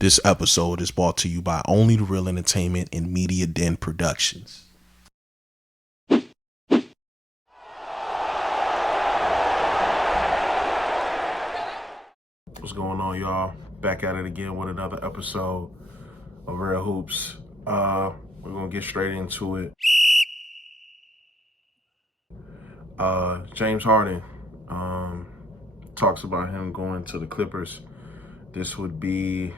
This episode is brought to you by Only the Real Entertainment and Media Den Productions. What's going on, y'all? Back at it again with another episode of Real Hoops. We're gonna get straight into it. James Harden talks about him going to the Clippers. This would be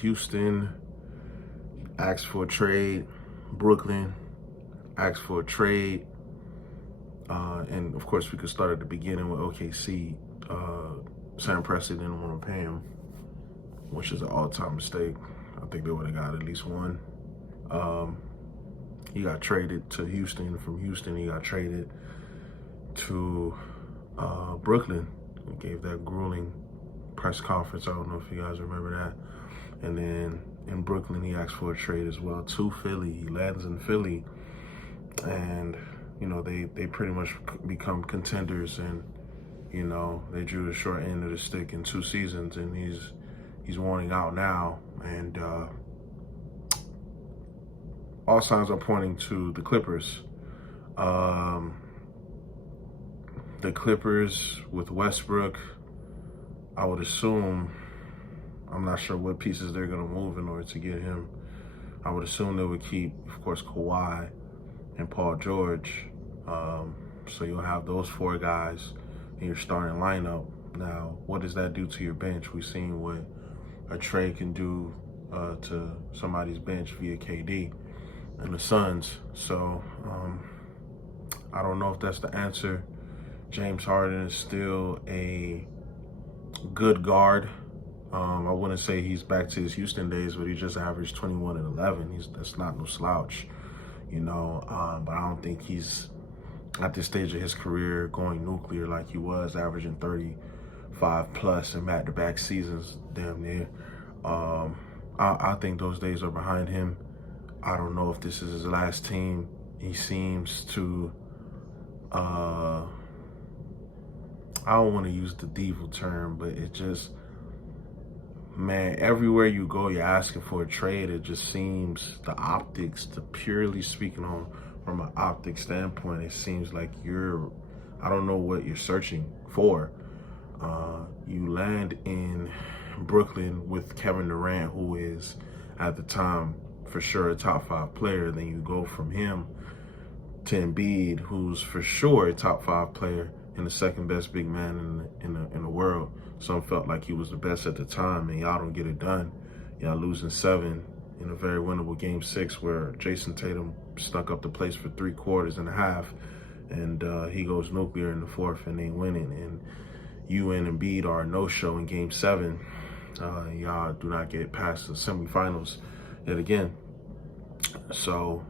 Houston asks for a trade, Brooklyn asks for a trade, and of course we could start at the beginning with OKC. Sam Presti didn't want to pay him, which is an all-time mistake. I think they would have got at least one. He got traded to Houston. From Houston, he got traded to Brooklyn. He gave that grueling press conference. I don't know if you guys remember that. And then in Brooklyn, he asked for a trade as well to Philly. He lands in Philly, and you know they pretty much become contenders, and you know they drew the short end of the stick in 2 seasons, and he's wanting out now, and all signs are pointing to the Clippers. The Clippers with Westbrook, I would assume, I'm not sure what pieces they're going to move in order to get him. I would assume they would keep, of course, Kawhi and Paul George. So you'll have those 4 guys in your starting lineup. Now, what does that do to your bench? We've seen what a trade can do to somebody's bench via KD and the Suns. So I don't know if that's the answer. James Harden is still a good guard. I wouldn't say he's back to his Houston days, but he just averaged 21 and 11. That's not no slouch, you know. But I don't think he's at this stage of his career going nuclear like he was, averaging 35 plus in back-to-back seasons, damn near. I think those days are behind him. I don't know if this is his last team. He seems to, I don't want to use the diva term, but it just, man, everywhere you go, you're asking for a trade. It just seems the optics, purely speaking from an optic standpoint, it seems like I don't know what you're searching for. You land in Brooklyn with Kevin Durant, who is at the time for sure a top 5 player. Then you go from him to Embiid, who's for sure a top 5 player and the second best big man in the world. Some felt like he was the best at the time, and y'all don't get it done. Y'all losing 7 in a very winnable Game 6 where Jason Tatum snuck up the place for 3 quarters and a half, and he goes nuclear in the 4th and ain't winning. And you and Embiid are a no-show in Game 7. Y'all do not get past the semifinals yet again. So,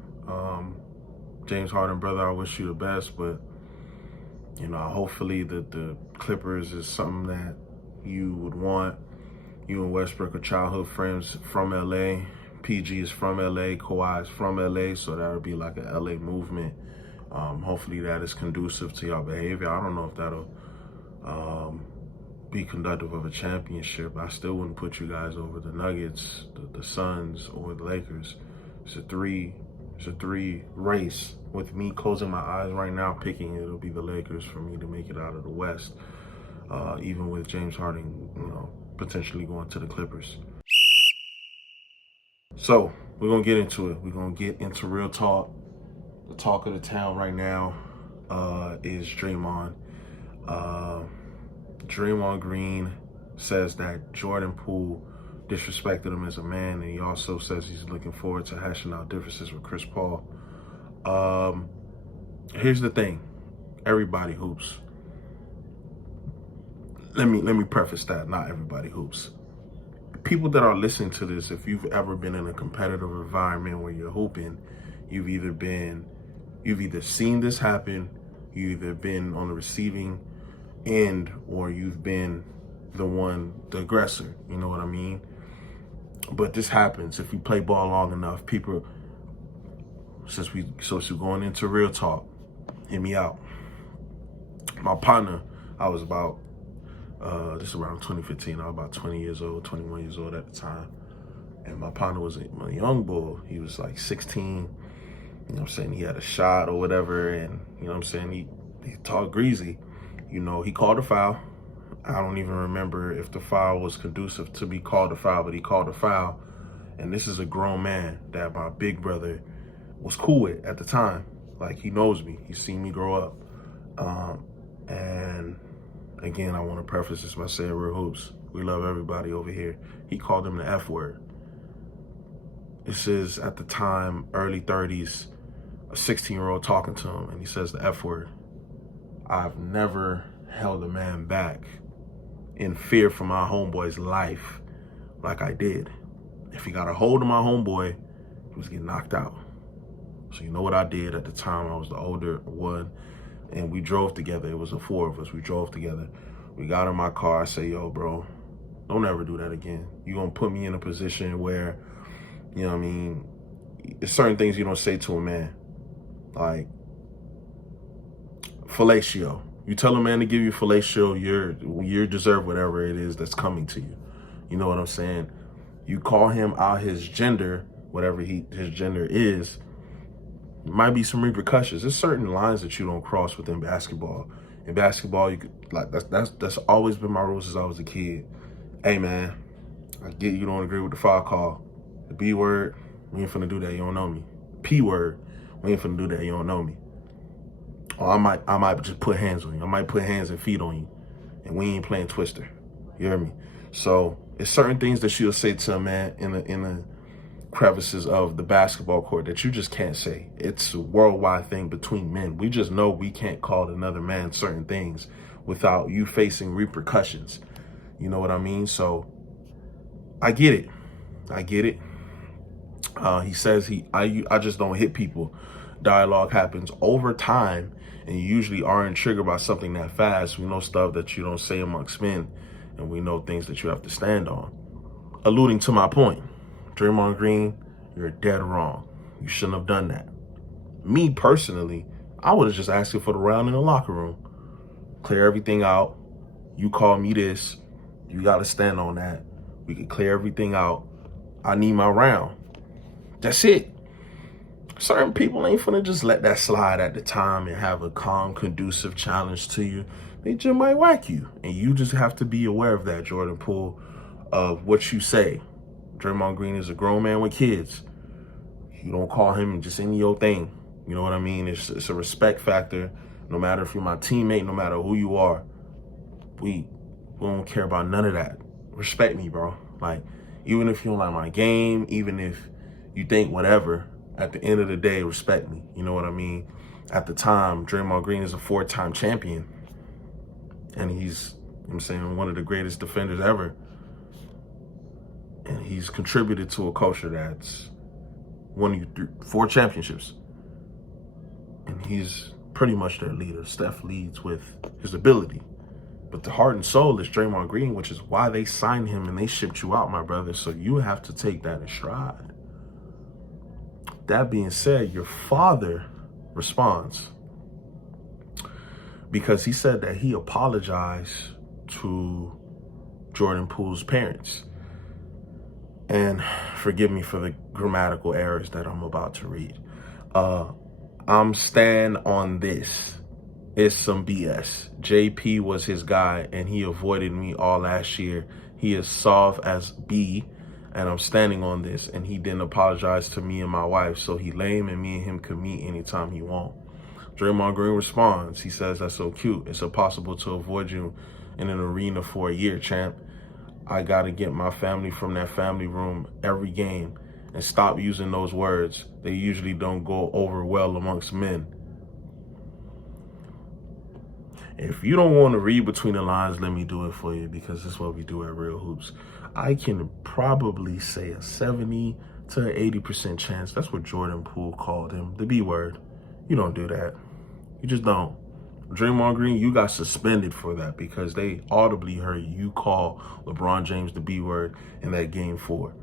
James Harden, brother, I wish you the best, but you know, hopefully the Clippers is something that you would want. You and Westbrook are childhood friends from LA. PG is from LA. Kawhi is from LA, so that would be like an LA movement. Hopefully that is conducive to your behavior. I don't know if that'll be conductive of a championship. I still wouldn't put you guys over the Nuggets, the Suns, or the Lakers. It's a three race. With me closing my eyes right now, picking it'll be the Lakers for me to make it out of the West. Even with James Harden, you know, potentially going to the Clippers. So we're gonna get into it. We're gonna get into real talk. The talk of the town right now is Draymond. Draymond Green says that Jordan Poole disrespected him as a man, and he also says he's looking forward to hashing out differences with Chris Paul. Here's the thing, everybody hoops. Let me preface that, not everybody hoops. People that are listening to this, if you've ever been in a competitive environment where you're hooping, you've either seen this happen, you've either been on the receiving end, or you've been the aggressor. You know what I mean? But this happens if you play ball long enough. People, since we're going into real talk, hear me out. My partner, I was about This is around 2015. I was about 20 years old, 21 years old at the time. And my partner was a young bull. He was like 16. You know what I'm saying? He had a shot or whatever. And, you know what I'm saying? He talked greasy. You know, he called a foul. I don't even remember if the foul was conducive to be called a foul, but he called a foul. And this is a grown man that my big brother was cool with at the time. Like, he knows me. He's seen me grow up. And again, I want to preface this by saying, Real Hoops, we love everybody over here. He called him the F word. This is, at the time, early 30s, a 16-year-old talking to him, and he says the F word. I've never held a man back in fear for my homeboy's life like I did. If he got a hold of my homeboy, he was getting knocked out. So you know what I did at the time? I was the older one, and we drove together. It was the four of us. We drove together. We got in my car. I say, yo, bro, don't ever do that again. You're going to put me in a position where, you know what I mean, there's certain things you don't say to a man. Like, fellatio. You tell a man to give you fellatio, you deserve whatever it is that's coming to you. You know what I'm saying? You call him out his gender, whatever his gender is, might be some repercussions. There's certain lines that you don't cross within basketball. In basketball, you could, like, that's always been my rule since I was a kid. Hey man, I get you don't agree with the foul call. The B word, we ain't finna do that, you don't know me. P word, we ain't finna do that, you don't know me. Or I might just put hands on you. I might put hands and feet on you. And we ain't playing Twister. You hear me? So it's certain things that she'll say to a man in the crevices of the basketball court that you just can't say. It's a worldwide thing between men. We just know we can't call another man certain things without you facing repercussions. You know what I mean? So I get it. I get it. He says I just don't hit people. Dialogue happens over time, and you usually aren't triggered by something that fast. We know stuff that you don't say amongst men, and we know things that you have to stand on. Alluding to my point, Draymond Green, you're dead wrong. You shouldn't have done that. Me personally, I would have just asked you for the round in the locker room. Clear everything out. You call me this. You got to stand on that. We can clear everything out. I need my round. That's it. Certain people ain't finna just let that slide at the time and have a calm, conducive challenge to you. They just might whack you. And you just have to be aware of that, Jordan Poole, of what you say. Draymond Green is a grown man with kids. You don't call him just any old thing. You know what I mean? It's a respect factor. No matter if you're my teammate, no matter who you are, we don't care about none of that. Respect me, bro. Like, even if you don't like my game, even if you think whatever, at the end of the day, respect me. You know what I mean? At the time, Draymond Green is a 4-time champion. And he's, you know what I'm saying, one of the greatest defenders ever. And he's contributed to a culture that's won 4 championships. And he's pretty much their leader. Steph leads with his ability. But the heart and soul is Draymond Green, which is why they signed him and they shipped you out, my brother. So you have to take that in stride. That being said, your father responds because he said that he apologized to Jordan Poole's parents. And forgive me for the grammatical errors that I'm about to read. I'm stand on this. It's some BS. JP was his guy and he avoided me all last year. He is soft as B. And I'm standing on this, and he didn't apologize to me and my wife, so he lame, and me and him can meet anytime he want. Draymond Green responds. He says, that's so cute. It's impossible to avoid you in an arena for a year, champ. I got to get my family from that family room every game and stop using those words. They usually don't go over well amongst men. If you don't want to read between the lines, let me do it for you, because this is what we do at Real Hoops. I can probably say a 70 to 80% chance that's what Jordan Poole called him, the B word. You don't do that. You just don't. Draymond Green, you got suspended for that because they audibly heard you call LeBron James the B word in that game 4.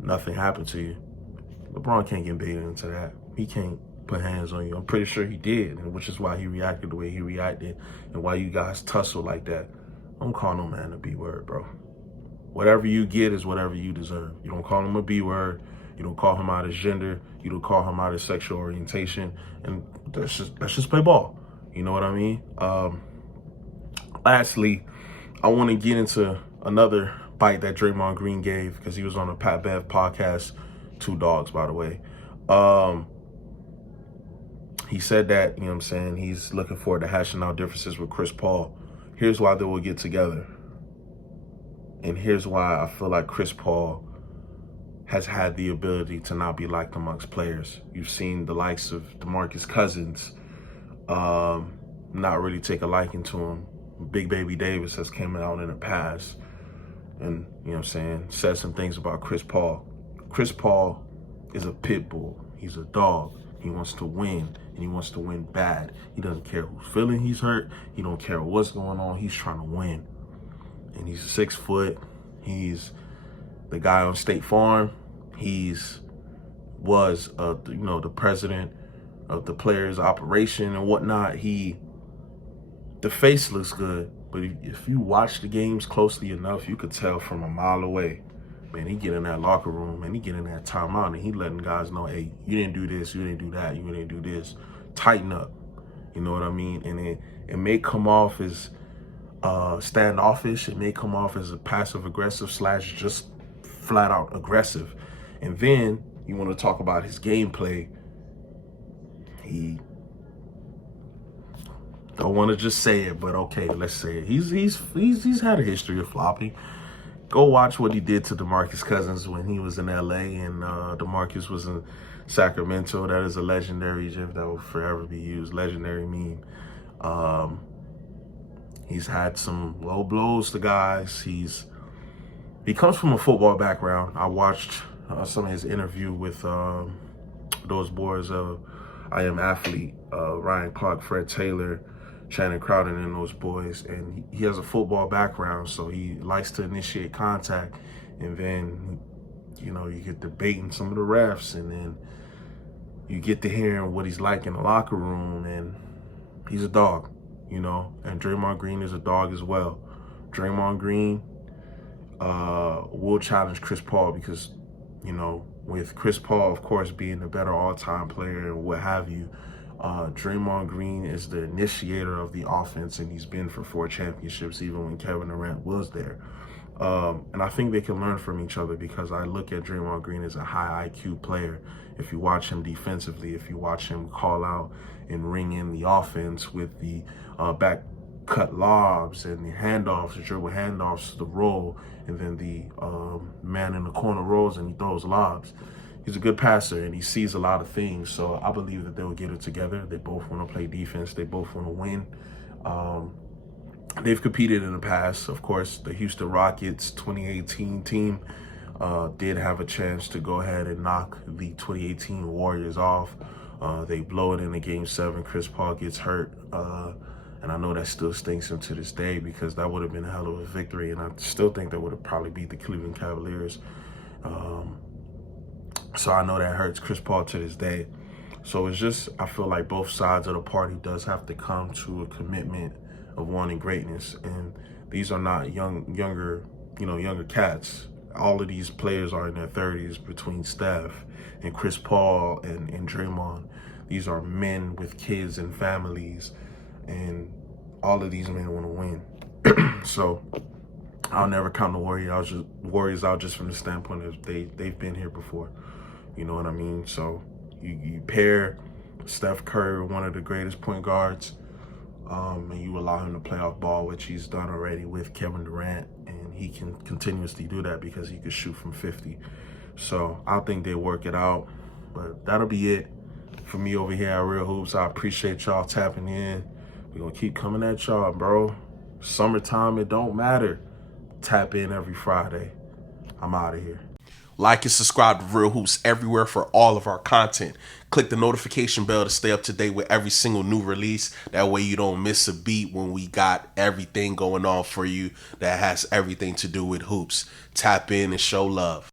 Nothing happened to you. LeBron can't get baited into that. He can't. put hands on you. I'm pretty sure he did, and which is why he reacted the way he reacted and why you guys tussle like that. Don't call no man a B-word, bro. Whatever you get is whatever you deserve. You don't call him a B-word. You don't call him out his gender. You don't call him out his sexual orientation. And let's just play ball. You know what I mean? Lastly, I want to get into another bite that Draymond Green gave because he was on the Pat Bev podcast. Two dogs, by the way. He said that, you know what I'm saying, he's looking forward to hashing out differences with Chris Paul. Here's why they will get together. And here's why I feel like Chris Paul has had the ability to not be liked amongst players. You've seen the likes of DeMarcus Cousins not really take a liking to him. Big Baby Davis has came out in the past and, you know what I'm saying, said some things about Chris Paul. Chris Paul is a pit bull. He's a dog. He wants to win, and he wants to win bad. He doesn't care who's feeling he's hurt. He don't care what's going on. He's trying to win. And he's 6 foot. He's the guy on State Farm. Was the president of the players' operation and whatnot. The face looks good, but if you watch the games closely enough, you could tell from a mile away. Man, he get in that locker room and he get in that timeout and he letting guys know, hey, you didn't do this, you didn't do that, you didn't do this. Tighten up. You know what I mean? And it may come off as standoffish. It may come off as a passive aggressive / just flat out aggressive. And then you want to talk about his gameplay. He don't want to just say it, but okay, let's say it. He's had a history of flopping. Go watch what he did to DeMarcus Cousins when he was in LA and DeMarcus was in Sacramento. That is a legendary GIF that will forever be used. Legendary meme. He's had some low blows to guys. He comes from a football background. I watched some of his interview with those boys of I Am Athlete, Ryan Clark, Fred Taylor, Shannon Crowden, and those boys. And he has a football background, so he likes to initiate contact. And then, you get debating some of the refs, and then you get to hearing what he's like in the locker room. And he's a dog, and Draymond Green is a dog as well. Draymond Green will challenge Chris Paul because, with Chris Paul, of course, being the better all-time player and what have you, Draymond Green is the initiator of the offense, and he's been for 4 championships, even when Kevin Durant was there. And I think they can learn from each other because I look at Draymond Green as a high IQ player. If you watch him defensively, if you watch him call out and ring in the offense with the back cut lobs and the handoffs, the dribble handoffs, the roll, and then the man in the corner rolls and he throws lobs. He's a good passer and he sees a lot of things. So I believe that they will get it together. They both want to play defense. They both want to win. They've competed in the past. Of course, the Houston Rockets 2018 team did have a chance to go ahead and knock the 2018 Warriors off. They blow it in the Game 7. Chris Paul gets hurt. And I know that still stinks him to this day because that would have been a hell of a victory. And I still think that would have probably beat the Cleveland Cavaliers. So I know that hurts Chris Paul to this day. So it's just, I feel like both sides of the party does have to come to a commitment of wanting greatness. And these are not younger cats. All of these players are in their 30s between Steph and Chris Paul and Draymond. These are men with kids and families. And all of these men want to win. So I'll never count the Warriors out just from the standpoint of they've been here before. You know what I mean? So you pair Steph Curry with one of the greatest point guards, and you allow him to play off ball, which he's done already with Kevin Durant, and he can continuously do that because he can shoot from 50. So I think they work it out. But that'll be it for me over here at Real Hoops. I appreciate y'all tapping in. We're going to keep coming at y'all, bro. Summertime, it don't matter. Tap in every Friday. I'm out of here. Like and subscribe to Real Hoops everywhere for all of our content. Click the notification bell to stay up to date with every single new release. That way you don't miss a beat when we got everything going on for you that has everything to do with hoops. Tap in and show love.